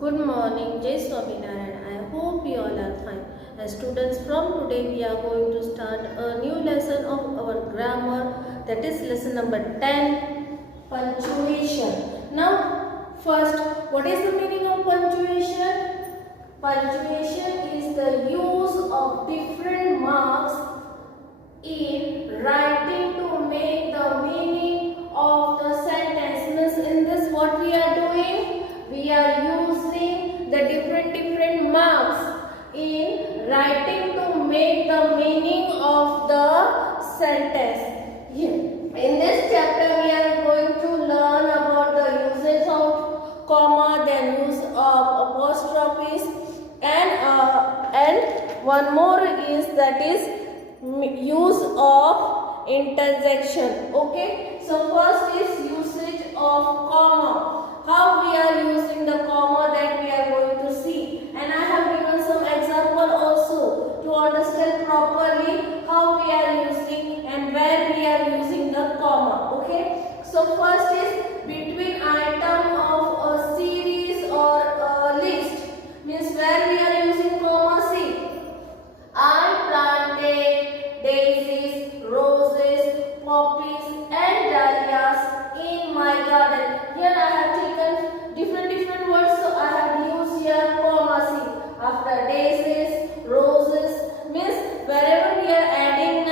Good morning, Jai Swaminarayan. I hope you all are fine. As students, from today we are going to start a new lesson of our grammar, that is lesson number 10, punctuation. Now, first, what is the meaning of punctuation? Punctuation is the use of different marks in writing to make the meaning of the sentence. Means in this what we are doing? We are using the different marks in writing to make the meaning of the sentence. In this chapter we are going to learn about the usage of comma, then use of apostrophes, and one more is that is use of interjection. Okay, so first is usage of comma. How we are using the comma, that we are going to see, and I have given some example also to understand properly how we are using and where we are using the comma. Okay, so first is between item of a series or a list, means where we are using comma. See, I planted daisies, roses, poppies and dahlias in my garden. Here I have taken different words, so I have used here comma. See, after daisies, roses, means wherever we are adding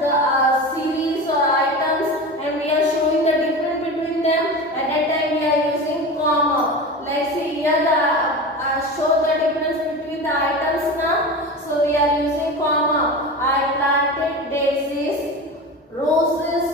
the series or items and we are showing the difference between them, at that time we are using comma. Like see here show the difference between the items now, so we are using comma. I planted daisies, roses,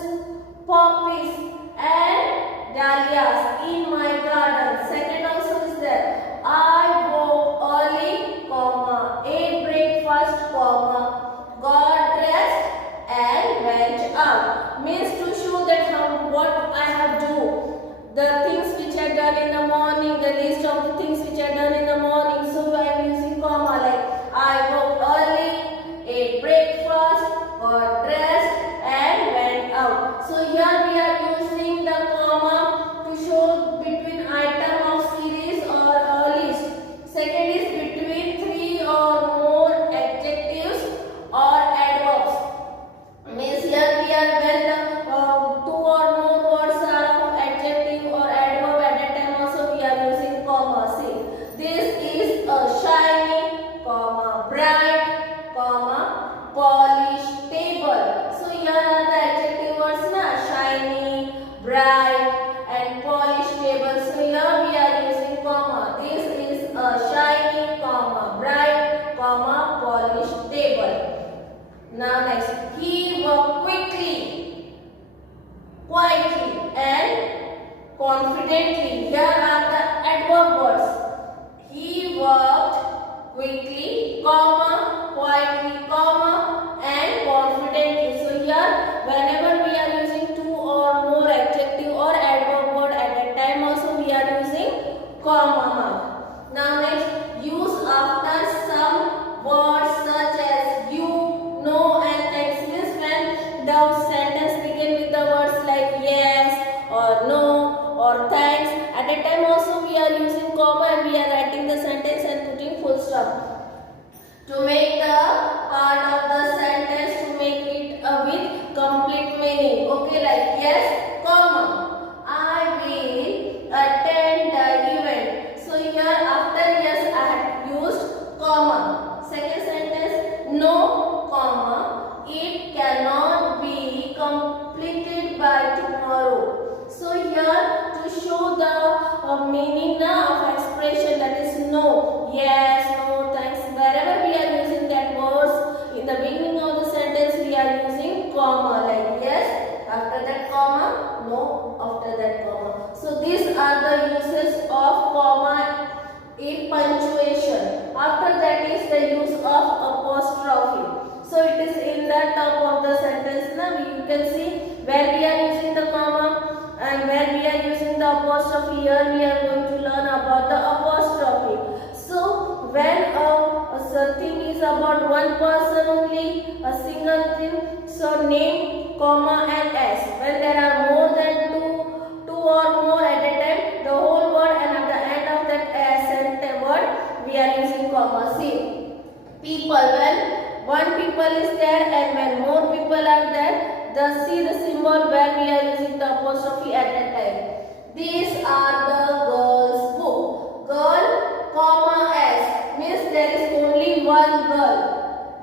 poppies and dahlias in my garden. Second also is there. I woke early, comma, ate breakfast, comma, got dressed and went out. Means to show that what I have do, the things which are done in the morning, the list of the things which are done in the morning. So I am using comma, like I woke early, ate breakfast, got dressed and went out. So here we are using the comma to show between item of series or a list. Second is between three or more adjectives or adverbs. Means here we are when two or more words are of adjective or adverb, at that time also we are using comma. See, this is a shiny, comma, bright, comma, polished table. So here are the adjective words na, shiny, bright and polished table. So here we are using comma. This is a shiny, comma, bright, comma, polished table. Now next, he worked quickly, quietly and confidently. Here are the adverb words. He worked quickly, comma, quietly, comma and confidently. So here whenever we are using two or more adjective or adverb word, at that time also we are using comma mark. Now next, use after some words such as you, no and thanks. Means when the sentence begin with the words like yes or no or thanks, at that time also we are using comma and we are writing the sentence and putting full stop to make the part of the sentence, to make it with complete meaning. Okay, like yes, comma, I will attend the event. So here after yes I have used comma. Second sentence, no, comma, it cannot be completed by tomorrow. So here to show the meaning of expression, that is no, yes, no, thanks. Wherever we are using that words in the beginning of the sentence, we are using comma, like yes, after that comma, no, after that comma. So these are the uses of comma in punctuation. After that is the use of apostrophe. So it is in the top of the sentence. Now you can see where we are using the comma and where we are using the apostrophe. Here we are going to learn about the apostrophe. So when a thing is about one person only, a single thing, so name, comma and s. When there are more than two or more at a time, the whole word and at the end of that s and people. When one people is there and when more people are there, see the symbol where we are using the apostrophe at that time. These are the girls' book. Girl, comma s means there is only one girl.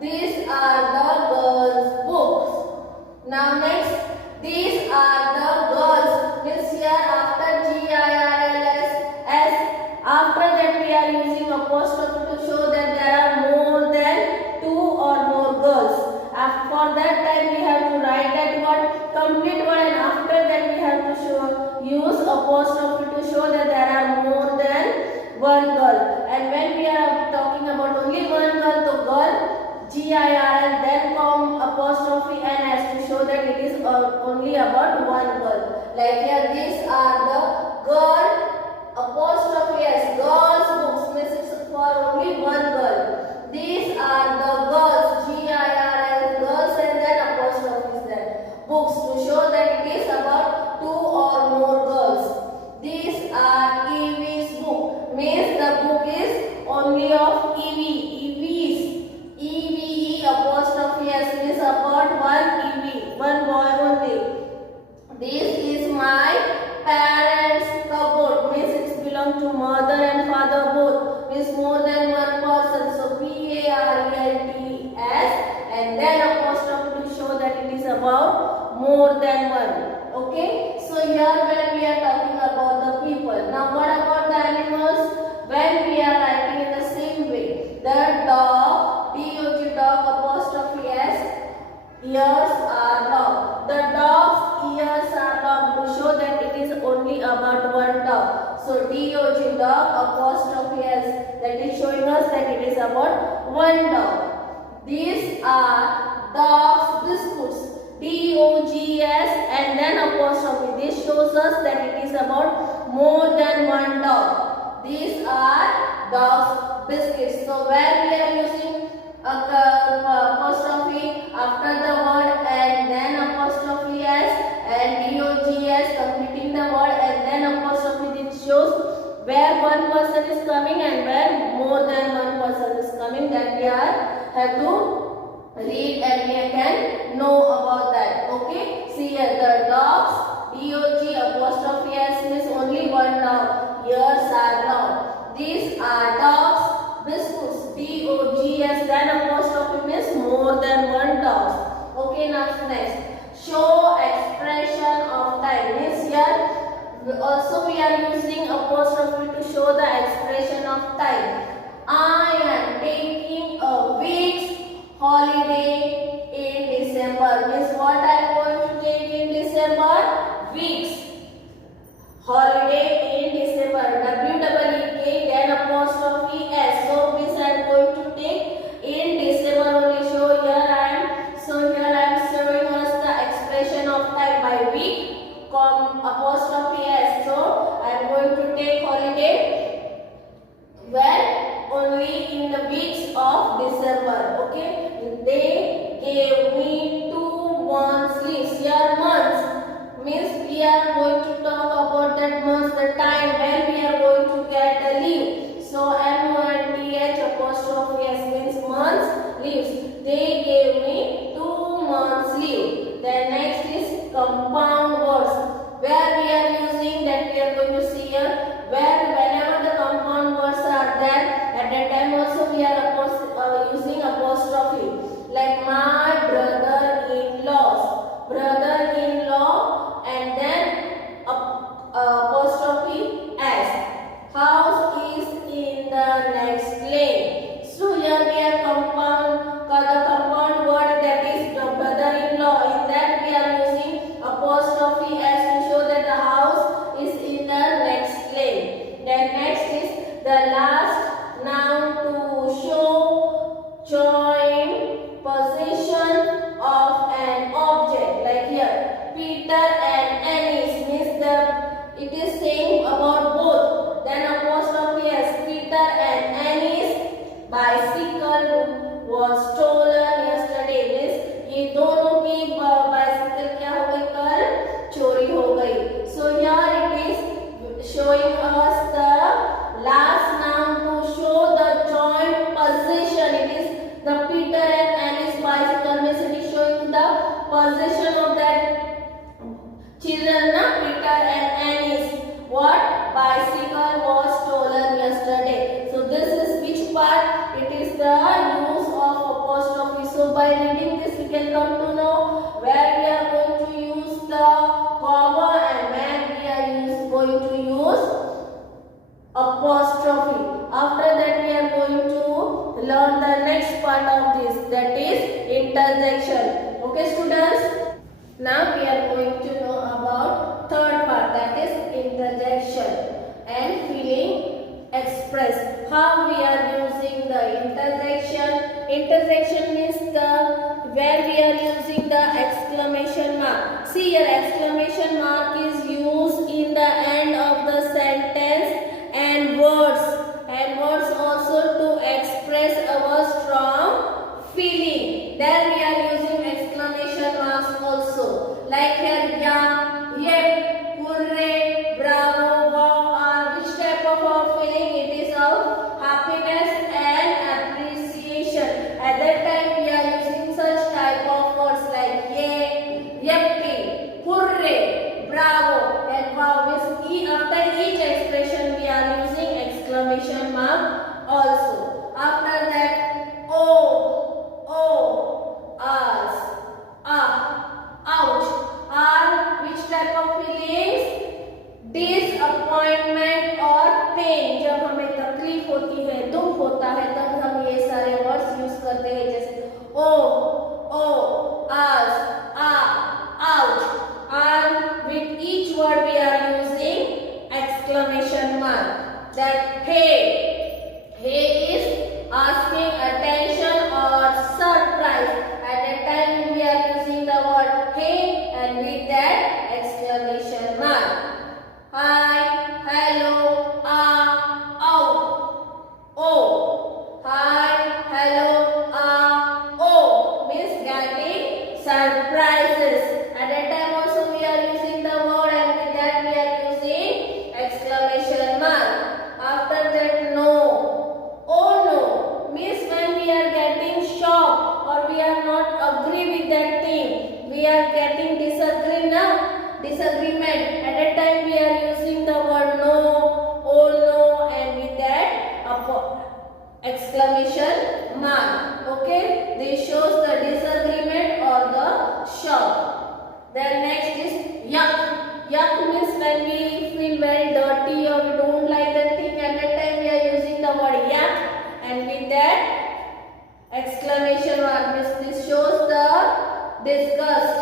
These are the girls' books. Now next, these are the girls. Means here after girls, s, after that we are using apostrophe to show that there are more than two or more girls. For that time we have to write that word, complete word, and after that we have to use apostrophe to show that there are more than one girl. And when we are talking about only one girl, so girl, girl, then come apostrophe and s to show that it is only about one girl. Like here, these are the girl apostrophe s, girls books means it's for only one girl. These are the girls, girls, girls, and then apostrophe is there. Books to show that it is about two or more girls. These are Evie's book means the book is only of Evie. Evie's, Eve apostrophe s means about one Evie, one boy only. This is my parents' cupboard means it belongs to mother and father both, means more than one person. So parents and then apostrophe to show that it is about more than one. Okay, so here when we are talking about the people. Now what about the animals? When we are writing in the same way, the dog, dog, dog apostrophe s, ears are long. The dog's ears are long to show that it is only about one dog. So dog, dog apostrophe s, that is showing us that it is about one dog. These are dog's biscuits, dogs, and then apostrophe. This shows us that it is about more than one dog. These are dog's biscuits. So where we are using apostrophe after the word and then apostrophe s and dogs completing the word and then apostrophe, this shows where one person is coming and where more than one person is coming, that we have to read and we can know about that. Okay, see here the dogs, dog apostrophe s means only one dog, ears are long. These are dogs biscuits, dogs, then apostrophe means more than one dog. Okay, now next, show expression of time means here also we are using apostrophe to show the expression of time. I am taking a week's holiday in December means what I am going to take in December? Weeks. Holiday in December, WEEK, then apostrophe s. So means I am going to take in December only. So here I am showing us the expression of time by week, apostrophe s. So I am going to take holiday when only in the weeks of December. Okay, they gave me 2 months leave. Here months means we are going to talk about that months, the time when we are going to get a leave. So month apostrophe s means months leaves. They gave me 2 months leave. Then next is compound words where we are using that we are going to see here where whenever the compound words are there at that time also we are using apostrophe, like my brother-in-law and then apostrophe s. House is in the next lane. So here we are the compound word that is the brother-in-law. In that we are using apostrophe s to show that the house is in the next lane. Then next is the last noun to show join possession of an object. Like here, Peter and Annie's means it is saying about both. Then apostrophe s, Peter and Annie's bicycle was stolen yesterday means ये दोनों की bicycle क्या हो गई, कल चोरी हो गई. So here it is showing us the last noun to show the joint possession. It is will come to know where we are going to use the comma and when we are going to use apostrophe. After that we are going to learn the next part of this, that is interjection. Okay students, now we are going to know about third part, that is interjection and feeling express. How we are using the interjection. Interjection means where we are using the exclamation mark. See, your exclamation mark is used in the end of the sentence and words also to express our strong feeling. There we are using exclamation marks also. Like here, yeah, yep, hooray, bravo, wow, are which type of our feeling? It is of happiness and appreciation. At that time we are using such type of words like yay, yuppie, hooray, bravo and wow. After each expression we are using exclamation mark also. After that, oh, us, ouch are which type of feelings? Disappointment और pain. जब हमें तकलीफ होती है, दुख होता है, तब हम ये सारे वर्ड्स यूज करते हैं, जैसे oh, us, ouch. And with each word we are using exclamation mark. That hey is asking attention or surprise. At that time we are using the word hey and with that exclamation mark. Hi, hello, oh. Hi, hello, oh means getting surprises. At that time also we are using the word and with that we are using exclamation mark. After that, no. Oh no means when we are getting shocked or we are not agree with that thing, we are getting disagreement. At that time we are using the word no, oh no and with that exclamation mark. Okay, this shows the disagreement or the shock. Then next is yuck. Yuck means when we feel very dirty or we don't like that thing. At that time we are using the word yuck and with that exclamation mark means this shows the disgust.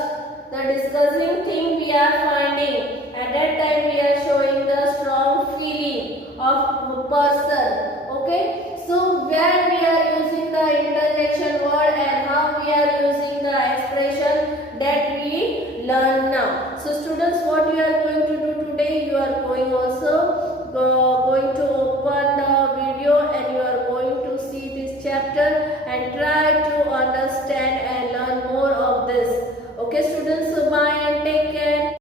The disgusting thing we are finding. At that time we are showing the strong feeling of a person. Okay, so where we are using the interjection word and how we are using the expression, that we learn now. So students, what you are going to do today, you are going to open the video and you are going to see this chapter and try to understand and learn more of this. Okay students.